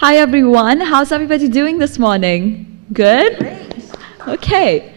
Hi everyone, how's everybody doing this morning? Good? Great. Okay,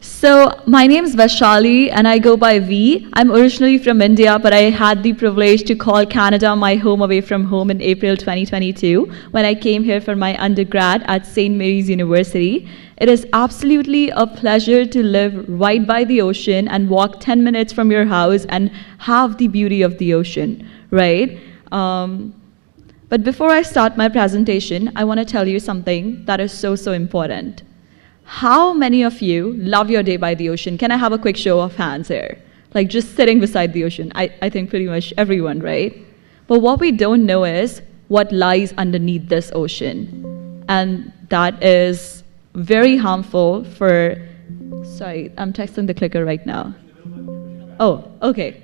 so my name is Vaishali and I go by V. I'm originally from India, but I had the privilege to call Canada my home away from home in April 2022 when I came here for my undergrad at St. Mary's University. It is absolutely a pleasure to live right by the ocean and walk 10 minutes from your house and have the beauty of the ocean, right? But before I start my presentation, I want to tell you something that is so important. How many of you love your day by the ocean? Can I have a quick show of hands here? Like just sitting beside the ocean. I think pretty much everyone, right? But what we don't know is what lies underneath this ocean. And that is very harmful for, sorry, I'm texting the clicker right now. Oh, okay.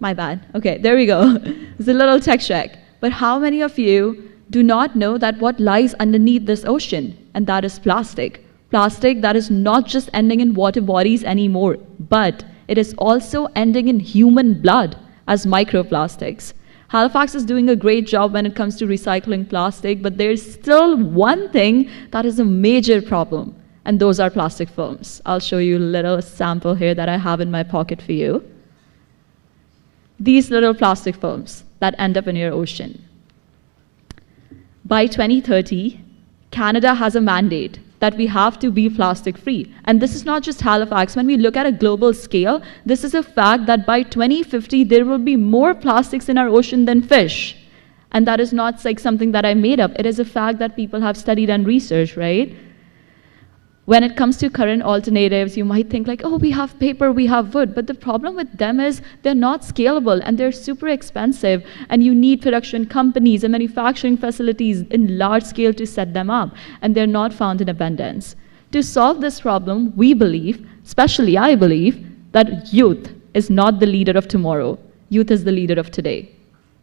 My bad. Okay, there we go. It's a little tech check. But how many of you do not know that what lies underneath this ocean? And that is plastic. Plastic that is not just ending in water bodies anymore, but it is also ending in human blood as microplastics. Halifax is doing a great job when it comes to recycling plastic, but there's still one thing that is a major problem, and those are plastic films. I'll show you a little sample here that I have in my pocket for you. These little plastic films that end up in your ocean. By 2030, Canada has a mandate that we have to be plastic free. And this is not just Halifax. When we look at a global scale, this is a fact that by 2050, there will be more plastics in our ocean than fish. And that is not like something that I made up. It is a fact that people have studied and researched, right? When it comes to current alternatives, you might think like, oh, we have paper, we have wood. But the problem with them is they're not scalable and they're super expensive. And you need production companies and manufacturing facilities in large scale to set them up. And they're not found in abundance. To solve this problem, we believe, especially I believe, that youth is not the leader of tomorrow. Youth is the leader of today.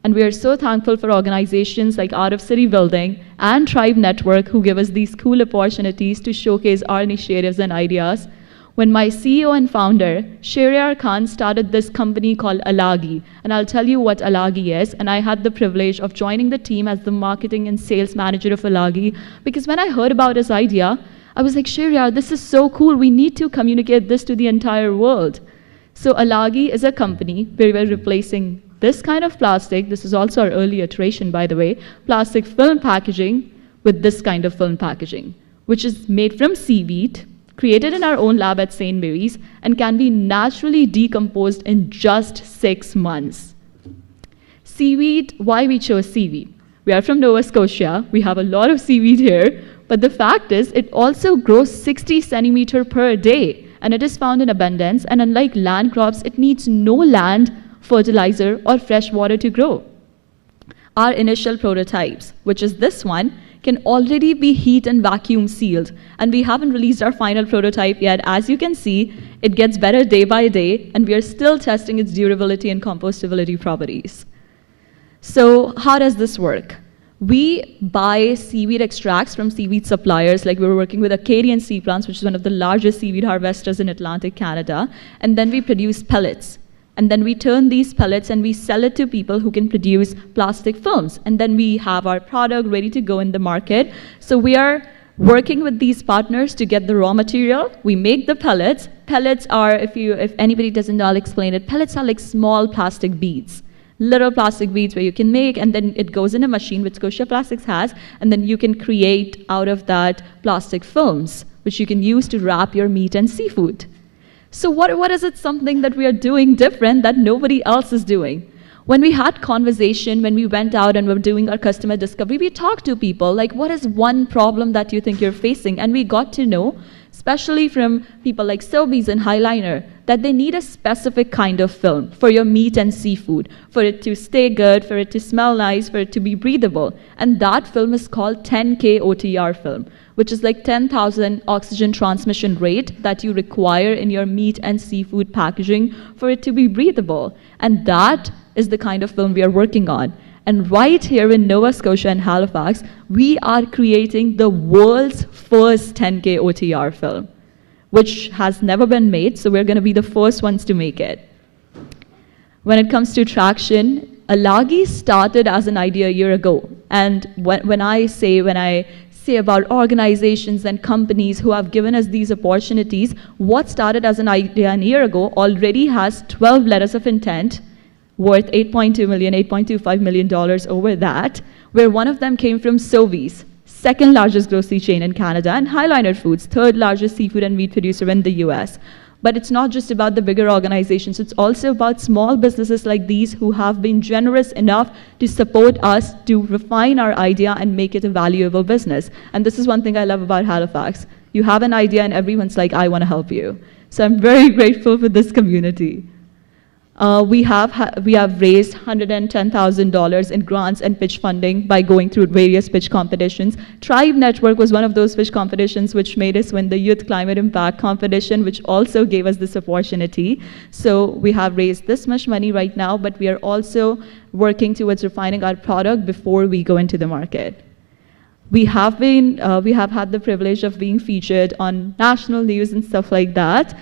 And we are so thankful for organizations like Out of City Building and Tribe Network who give us these cool opportunities to showcase our initiatives and ideas. When my CEO and founder, Shehryar Khan, started this company called Alagi, and I'll tell you what Alagi is, and I had the privilege of joining the team as the marketing and sales manager of Alagi, because when I heard about his idea, I was like, Shehryar, this is so cool, we need to communicate this to the entire world. So Alagi is a company where we're replacing this kind of plastic, this is also our early iteration by the way, plastic film packaging with this kind of film packaging, which is made from seaweed, created in our own lab at St. Mary's, and can be naturally decomposed in just 6 months. Seaweed, why we chose seaweed? We are from Nova Scotia, we have a lot of seaweed here, but the fact is it also grows 60 centimeters per day, and it is found in abundance, and unlike land crops, it needs no land, fertilizer, or fresh water to grow. Our initial prototypes, which is this one, can already be heat and vacuum sealed, and we haven't released our final prototype yet. As you can see, it gets better day by day, and we are still testing its durability and compostability properties. So how does this work? We buy seaweed extracts from seaweed suppliers, like we're working with Acadian Sea Plants, which is one of the largest seaweed harvesters in Atlantic Canada, and then we produce pellets. And then we turn these pellets and we sell it to people who can produce plastic films. And then we have our product ready to go in the market. So we are working with these partners to get the raw material. We make the pellets. Pellets are, if anybody doesn't know, I'll explain it. Pellets are like small plastic beads. Little plastic beads where you can make, and then it goes in a machine, which Scotia Plastics has, and then you can create out of that plastic films, which you can use to wrap your meat and seafood. So what is it something that we are doing different that nobody else is doing? When we had conversation, when we went out and were doing our customer discovery, we talked to people like, what is one problem that you think you're facing? And we got to know, especially from people like Sobeys and Highliner, that they need a specific kind of film for your meat and seafood, for it to stay good, for it to smell nice, for it to be breathable. And that film is called 10K OTR film, which is like 10,000 oxygen transmission rate that you require in your meat and seafood packaging for it to be breathable. And that is the kind of film we are working on. And right here in Nova Scotia and Halifax, we are creating the world's first 10K OTR film, which has never been made, so we're going to be the first ones to make it. When it comes to traction, Alagi started as an idea a year ago, And when I say about organizations and companies who have given us these opportunities, what started as an idea a year ago already has 12 letters of intent worth $8.2 million, $8.25 million over that, where one of them came from Sobeys, second largest grocery chain in Canada, and Highliner Foods, third largest seafood and meat producer in the US. But it's not just about the bigger organizations, it's also about small businesses like these who have been generous enough to support us to refine our idea and make it a valuable business. And this is one thing I love about Halifax. You have an idea and everyone's like, I want to help you. So I'm very grateful for this community. We have raised $110,000 in grants and pitch funding by going through various pitch competitions. Tribe Network was one of those pitch competitions which made us win the Youth Climate Impact competition, which also gave us this opportunity. So we have raised this much money right now, but we are also working towards refining our product before we go into the market. We have had the privilege of being featured on national news and stuff like that.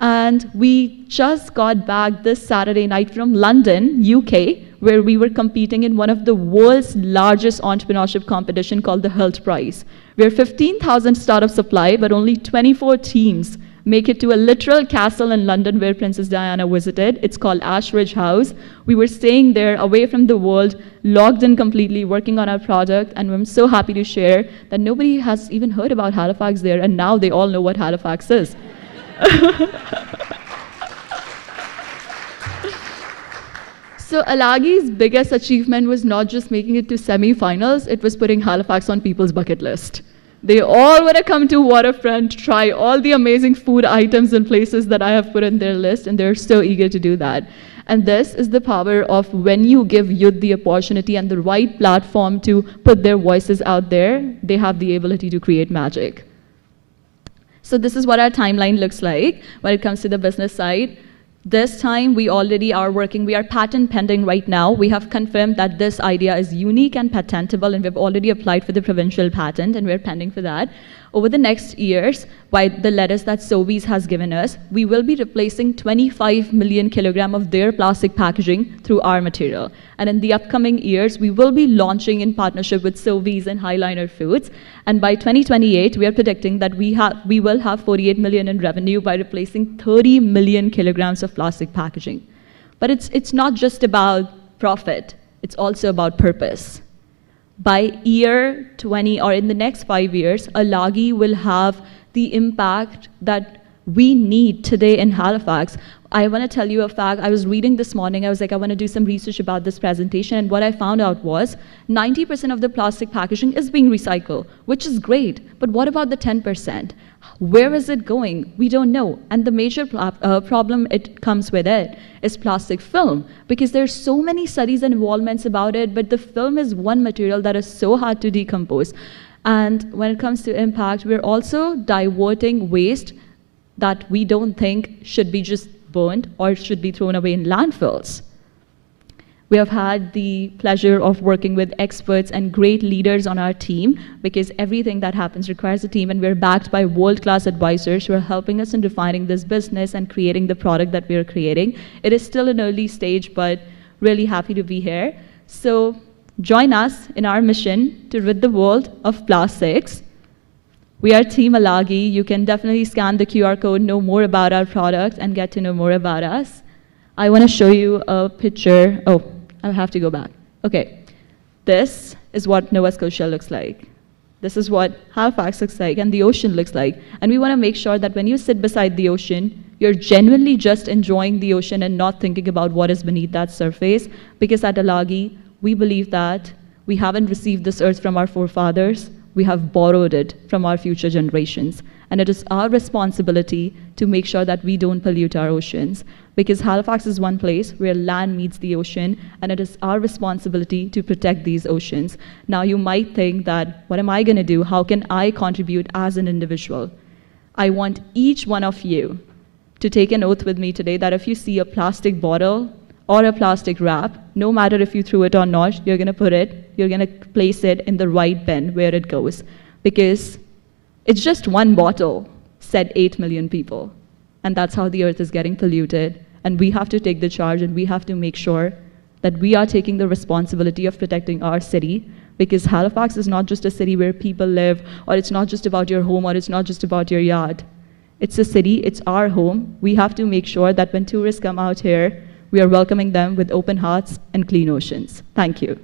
And we just got back this Saturday night from London, UK, where we were competing in one of the world's largest entrepreneurship competition called the Health Prize, where 15,000 startups apply, but only 24 teams make it to a literal castle in London where Princess Diana visited. It's called Ashridge House. We were staying there away from the world, logged in completely, working on our product, and I'm so happy to share that nobody has even heard about Halifax there, and now they all know what Halifax is. So Alagi's biggest achievement was not just making it to semi-finals, it was putting Halifax on people's bucket list. They all want to come to Waterfront, try all the amazing food items and places that I have put in their list, and they're so eager to do that. And this is the power of when you give youth the opportunity and the right platform to put their voices out there, they have the ability to create magic. So this is what our timeline looks like when it comes to the business side. This time we already are working, we are patent pending right now. We have confirmed that this idea is unique and patentable, and we've already applied for the provincial patent and we're pending for that. Over the next years, by the letters that Sobeys has given us, we will be replacing 25 million kilograms of their plastic packaging through our material. And in the upcoming years, we will be launching in partnership with Sobeys and Highliner Foods. And by 2028, we are predicting that we will have 48 million in revenue by replacing 30 million kilograms of plastic packaging. But it's not just about profit, it's also about purpose. By year 20, or in the next 5 years, Alagi will have the impact that we need today in Halifax. I want to tell you a fact. I was reading this morning. I was like, I want to do some research about this presentation. And what I found out was 90% of the plastic packaging is being recycled, which is great. But what about the 10%? Where is it going? We don't know. And the major problem it comes with it is plastic film, because there's so many studies and involvements about it, but the film is one material that is so hard to decompose. And when it comes to impact, we're also diverting waste that we don't think should be just burned or should be thrown away in landfills. We have had the pleasure of working with experts and great leaders on our team, because everything that happens requires a team, and we're backed by world-class advisors who are helping us in defining this business and creating the product that we are creating. It is still an early stage, but really happy to be here. So join us in our mission to rid the world of plastics. We are Team Alagi. You can definitely scan the QR code, know more about our product, and get to know more about us. I want to show you a picture. Oh, I have to go back. Okay, this is what Nova Scotia looks like. This is what Halifax looks like, and the ocean looks like. And we want to make sure that when you sit beside the ocean, you're genuinely just enjoying the ocean and not thinking about what is beneath that surface. Because at Alagi, we believe that we haven't received this earth from our forefathers. We have borrowed it from our future generations. And it is our responsibility to make sure that we don't pollute our oceans. Because Halifax is one place where land meets the ocean, and it is our responsibility to protect these oceans. Now you might think that, what am I going to do? How can I contribute as an individual? I want each one of you to take an oath with me today that if you see a plastic bottle or a plastic wrap, no matter if you threw it or not, you're going to place it in the right bin where it goes. Because it's just one bottle, said 8 million people. And that's how the earth is getting polluted. And we have to take the charge, and we have to make sure that we are taking the responsibility of protecting our city, because Halifax is not just a city where people live, or it's not just about your home, or it's not just about your yard. It's a city, it's our home. We have to make sure that when tourists come out here, we are welcoming them with open hearts and clean oceans. Thank you.